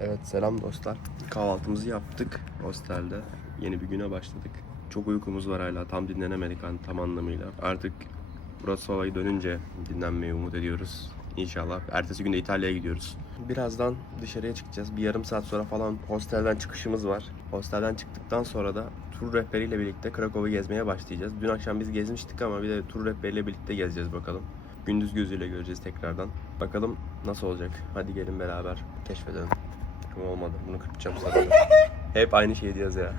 Evet, selam dostlar. Kahvaltımızı yaptık hostelde. Yeni bir güne başladık. Çok uykumuz var hala. Tam dinlenemedik tam anlamıyla. Artık burası olayı dönünce dinlenmeyi umut ediyoruz. İnşallah. Ertesi gün de İtalya'ya gidiyoruz. Birazdan dışarıya çıkacağız. Bir yarım saat sonra falan hostelden çıkışımız var. Hostelden çıktıktan sonra da tur rehberiyle birlikte Kraków'u gezmeye başlayacağız. Dün akşam biz gezmiştik ama bir de tur rehberiyle birlikte gezeceğiz bakalım. Gündüz gözüyle göreceğiz tekrardan. Bakalım nasıl olacak. Hadi gelin beraber keşfedelim. Olmadı. Bunu kırpacağım sadece. Hep aynı şeyi diyoruz ya.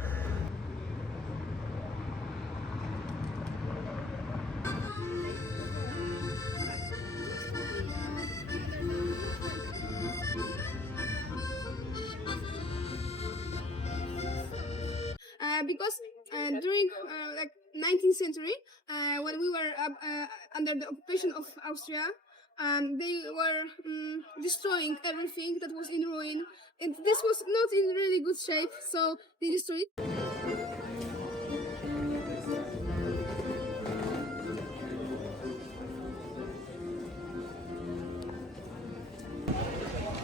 Because during like 19th century, when we were under the occupation of Austria, they were destroying everything that was in ruin, and this was not in really good shape, so they destroyed it.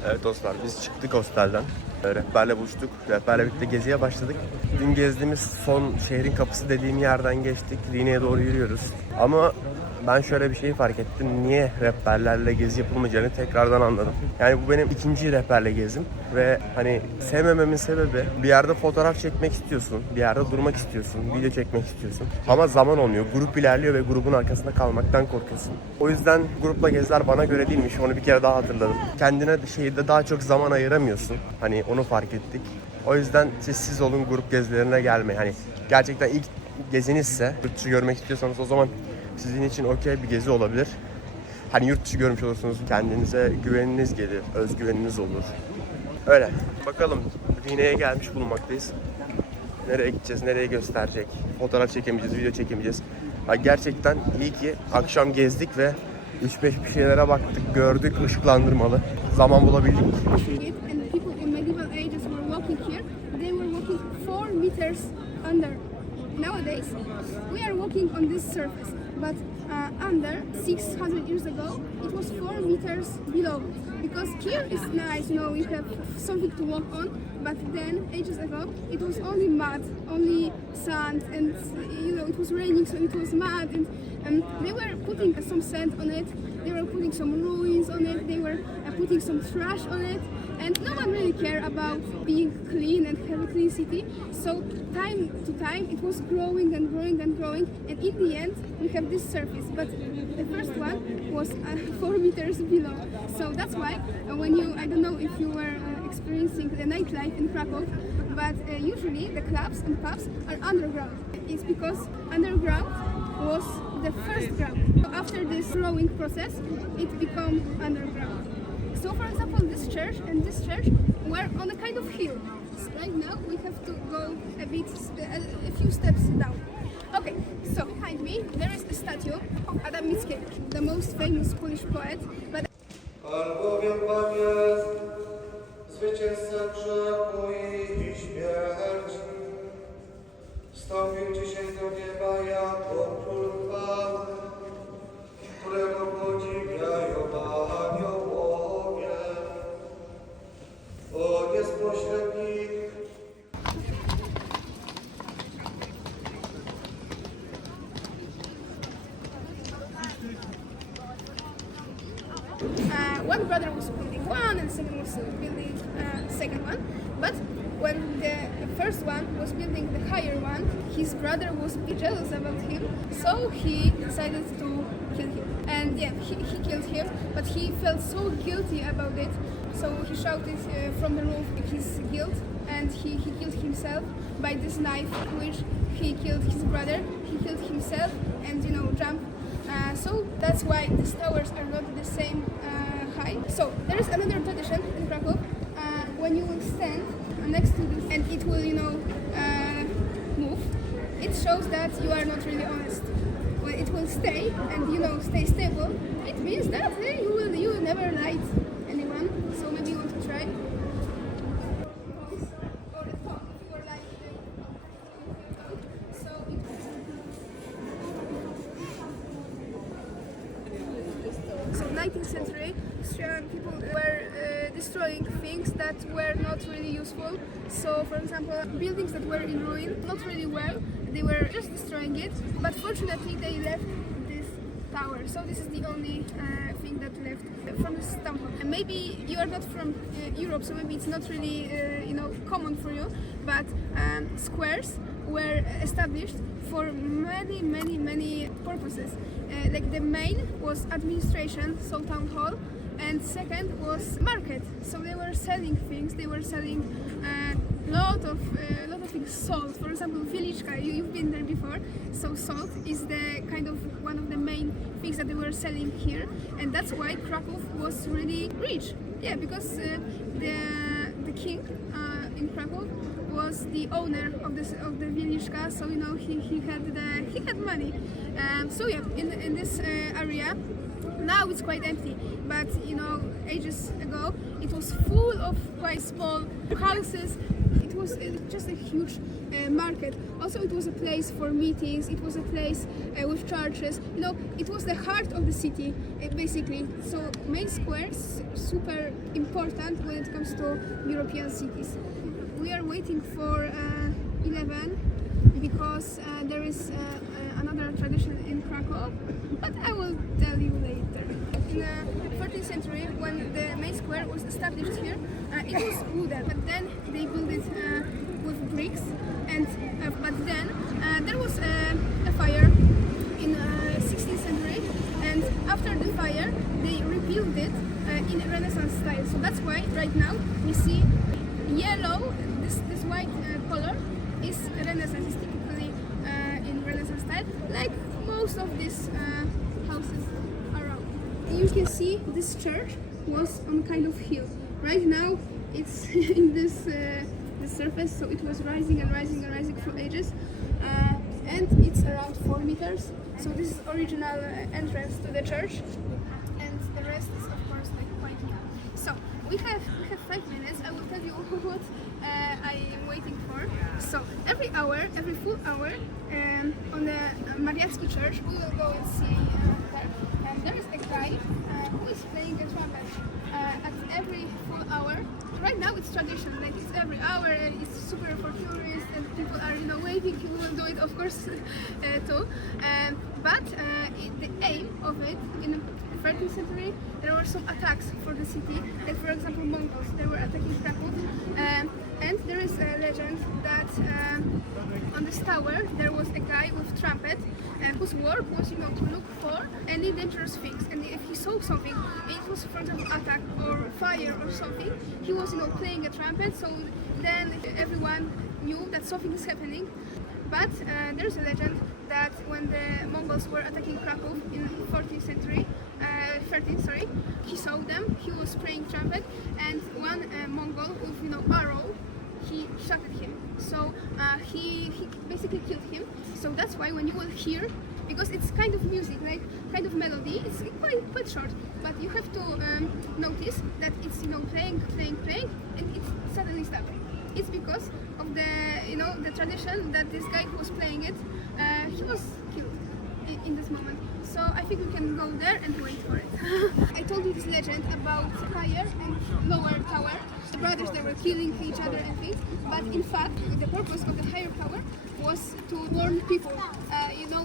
Evet dostlar, biz çıktık hostelden. Rehberle buluştuk. Rehberle birlikte geziye başladık. Dün gezdiğimiz son şehrin kapısı dediğim yerden geçtik. Rine'ye doğru yürüyoruz. Ama ben şöyle bir şeyi fark ettim. Niye rehberlerle gezi yapılmayacağını tekrardan anladım. Yani bu benim ikinci rehberle gezim. Ve hani sevmememin sebebi, bir yerde fotoğraf çekmek istiyorsun. Bir yerde durmak istiyorsun. Video çekmek istiyorsun. Ama zaman olmuyor. Grup ilerliyor ve grubun arkasında kalmaktan korkuyorsun. O yüzden grupla geziler bana göre değilmiş. Onu bir kere daha hatırladım. Kendine şehirde daha çok zaman ayıramıyorsun. Hani onu fark ettik. O yüzden siz olun, grup gezilerine gelmeyin. Hani gerçekten ilk gezinizse, yurt dışı görmek istiyorsanız o zaman sizin için okey bir gezi olabilir. Hani yurt dışı görmüş olursunuz, kendinize güveniniz gelir, özgüveniniz olur. Öyle. Bakalım, Rine'ye gelmiş bulunmaktayız. Nereye gideceğiz, nereye gösterecek, fotoğraf çekemeyeceğiz, video çekemeyeceğiz. Ha, gerçekten iyi ki akşam gezdik ve 3-5 bir şeylere baktık, gördük, ışıklandırmalı. Zaman bulabildik. Nowadays, we are walking on this surface, but under 600 years ago, it was 4 meters below. Because here is nice, you know, we have something to walk on, but then, ages ago, it was only mud, only sand, and, you know, it was raining, so it was mud, and they were putting some sand on it, they were putting some ruins on it, they were putting some trash on it, and no one really cared about being clean and have a clean city. So time to time it was growing and growing and growing, and in the end we have this surface. But the first one was 4 meters below. So that's why when you, I don't know if you were experiencing the nightlife in Kraków, but usually the clubs and pubs are underground. It's because underground was the first ground. After this growing process, it became underground. So for example, this church and this church were on a kind of hill. Right now we have to go a few steps down. Okay, so behind me there is a statue of Adam Mickiewicz, the most famous Polish poet. But albowiem Pan jest zwycięzca grzechu i śmierci. Wstąpił dzisiaj do nieba jako król chwały, którego podziwiają aniołowie. On jest pośrednik. one brother was building one and the second was building second one. But when the first one was building the higher one, his brother was jealous about him, so he decided to kill him. And yeah, he killed him, but he felt so guilty about it, so he shouted from the roof his guilt, and he killed himself by this knife, which he killed his brother, he killed himself, and you know, jumped. So that's why these towers are not the same height. So there is another tradition in Kraków. When you will stand next to this and it will, you know, move, it shows that you are not really honest. When it will stay and, you know, stay stable, it means that you will never lie to anyone. So maybe you want to try. 19th century, people were destroying things that were not really useful. So, for example, buildings that were in ruin, not really well, they were just destroying it. But fortunately, they left this tower. So this is the only thing that left from this town hall. And maybe you are not from Europe, so maybe it's not really common for you. But squares were established for many purposes. Like the main was administration, so town hall, and second was market. So they were selling things. They were selling lot of things. Salt, for example, Wieliczka. You've been there before. So salt is the kind of one of the main things that they were selling here, and that's why Kraków was really rich. Yeah, because the king in Kraków was the owner of the Wieliczka, so he had money. So yeah, in this area now it's quite empty, but ages ago it was full of quite small houses. It was just a huge market. Also, it was a place for meetings. It was a place with churches. It was the heart of the city, basically. So main square is super important when it comes to European cities. We are waiting for 11 because there is another tradition in Kraków, but I will tell you later. In the 13th century, when the main square was established here, it was wooden, but then they built it with bricks. And but then there was a fire in 16th century, and after the fire, they rebuilt it in Renaissance style. So that's why right now we see yellow. This white color is Renaissance. It's typically in Renaissance style, like most of these houses around. You can see this church was on kind of hill. Right now it's in this surface, so it was rising and rising and rising for ages, and it's around 4 meters. So this is original entrance to the church, and the rest is of course like quite new. So we have 5 minutes. I will tell you what I am waiting for. So every full hour, on the Mariacki church, we will go and see there. And there is a guy who is playing the trumpet at every full hour. Right now it's tradition, like it's every hour, and it's super for tourists, and people are waiting. He will do it, of course, too. But the aim of it in the 13th century, there were some attacks for the city. Like for example, Mongols. They were attacking Kraków, and there is a legend that on this tower there was a guy with trumpet whose work was to look for any dangerous things. And if he saw something, it was for example attack or fire or something, he was playing a trumpet. So then everyone knew that something is happening. But there's a legend that when the Mongols were attacking Kraków in 13th century, he saw them. He was playing trumpet, and one Mongol with arrow, he shot at him. So he basically killed him. So that's why when you will hear, because it's kind of music, like kind of melody, it's quite short, but you have to notice that it's playing, and it's suddenly stopping. It's because of the tradition that this guy who was playing it, he was killed in this moment. So I think we can go there and wait for it. I told you this legend about higher and lower tower. The brothers, they were killing each other and things, but in fact the purpose of the higher tower was to warn people,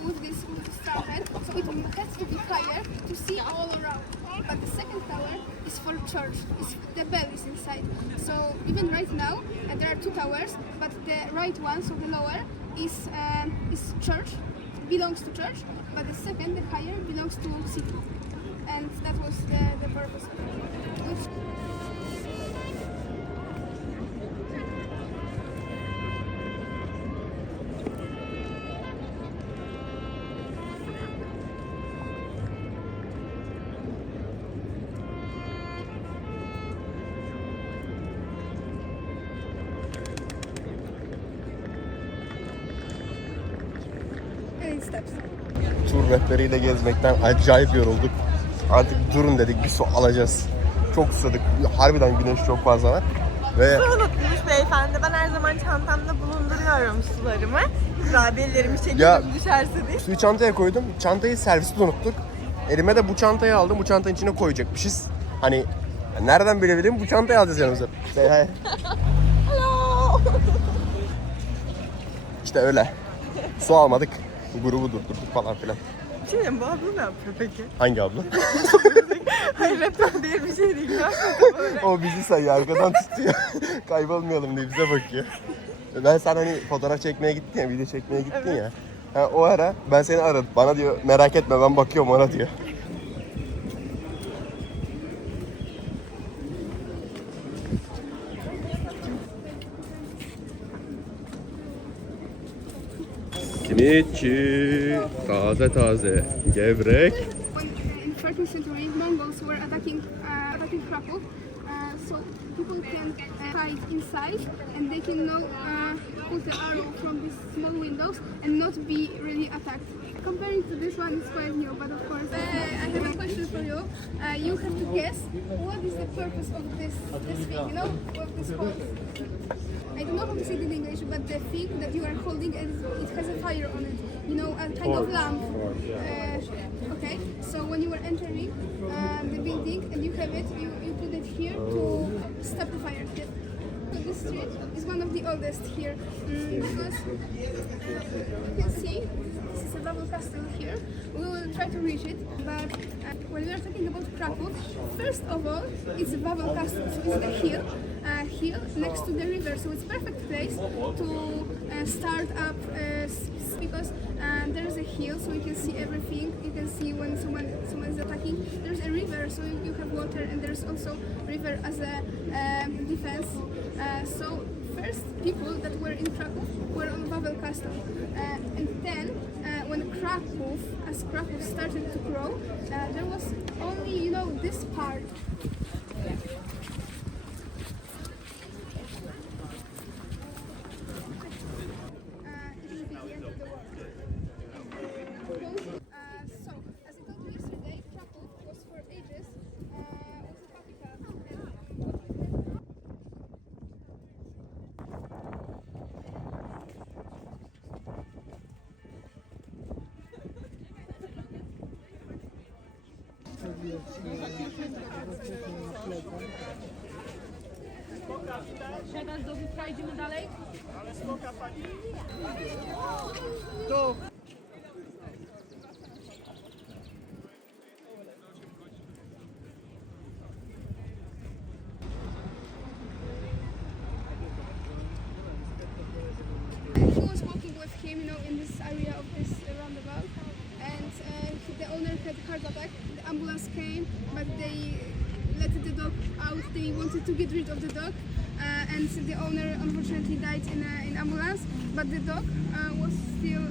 with this trumpet. So it has to be higher to see all around. But the second tower is for church. The bell is inside. So even right now there are 2 towers, but the right one, so the lower, is church, belongs to church, but the second, the higher, belongs to city. And that was the purpose of it. Tur rehberiyle gezmekten acayip yorulduk. Artık durun dedik, bir su alacağız. Çok susadık. Harbiden güneş çok fazla var. Ve Su unutmuş beyefendi. Ben her zaman çantamda bulunduruyorum sularımı. Kurabiyelerimi çekiyorum düşerse diye. suyu çantaya koydum. Çantayı serviste unuttuk. Elime de bu çantayı aldım. Bu çantanın içine koyacakmışız. Hani nereden bilebilirim? Bu çantayı alacağız yanımıza. Hello. İşte öyle. Su almadık. Grubu durdurduk falan filan. Şimdi bu abla ne yapıyor peki? Hangi abla? Hayır rehber diye bir şey değil. Ne yapıyor böyle? O bizi sayıyor, arkadan tutuyor. Kaybolmayalım diye bize bakıyor. Ben sen hani fotoğraf çekmeye gittin ya, video çekmeye gittin ya. Ha, o ara ben seni aradım. Bana diyor merak etme ben bakıyorum ona diyor. Simitçi, taze gevrek. In 13th century, Mongols were attacking Kraków, so people can hide inside and they can now put the arrow from these small windows and not be really attacked. Comparing to this one, it's quite new, but of course, I have a question for you. You have to guess what is the purpose of this thing, you know, what this holds. I don't know how to say it in English, but the thing that you are holding, it has a fire on it, you know, a kind of lamp. Okay, so when you are entering the building and you have it, you put it here to stop the fire. So this street is one of the oldest here because you can see this is a double castle here. We will try to reach it, but when we are talking about Kraków, first of all, it's a Babel Castle, so it's the hill next to the river, so it's perfect place to start up because there is a hill, so you can see everything. You can see when someone is attacking. There's a river, so you have water, and there's also river as a defense. So first people that were in Kraków were on Babel Castle, and then when Kraków started to grow, there was only this part. Siadasz do wózka, idziemy dalej? He was walking with him, in this area of this roundabout, and the owner had a heart attack. The ambulance came, but they let the dog out. They wanted to get rid of the dog, and the owner unfortunately died in ambulance. But the dog was still,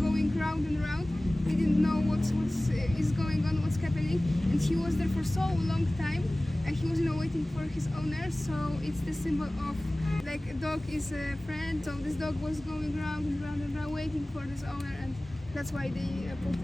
going round and round. He didn't know what is going on, what's happening, and he was there for so long time, and he was, waiting for his owner. So it's the symbol of like a dog is a friend. So this dog was going round and round and round, waiting for this owner, and that's why they put.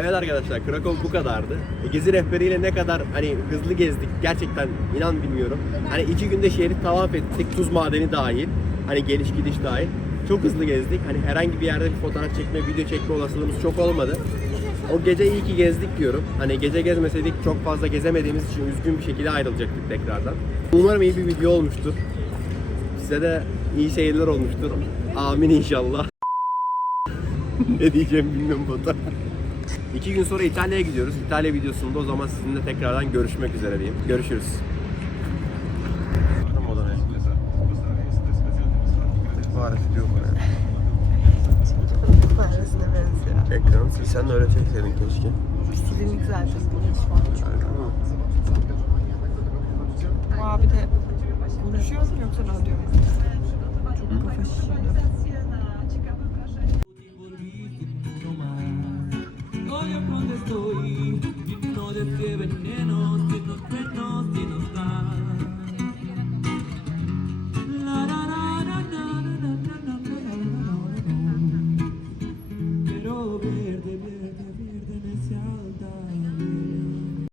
Evet arkadaşlar, Kraków bu kadardı. Gezi rehberiyle ne kadar hızlı gezdik gerçekten inan bilmiyorum. 2 günde şehri tavaf ettik, tuz madeni dahil, geliş gidiş dahil. Çok hızlı gezdik. Herhangi bir yerde bir fotoğraf çekme, video çekme olasılığımız çok olmadı. O gece iyi ki gezdik diyorum. Gece gezmeseydik çok fazla gezemediğimiz için üzgün bir şekilde ayrılacaktık tekrardan. Umarım iyi bir video olmuştur. Size de iyi seyirler olmuştur. Amin inşallah. Ne diyeceğimi bilmiyorum fotoğraf. 2 gün sonra İtalya'ya gidiyoruz. İtalya videosunda o zaman sizinle tekrardan görüşmek üzere diyeyim. Görüşürüz. tarifi diyor bana. Fındık faresine benziyor. Ekranı silsen de öyle çekseydin keşke. Silinlik zaten güneş var. Tamam. Bu abi de konuşuyor mu yoksa radyo mu? Çok kafa şişiyor.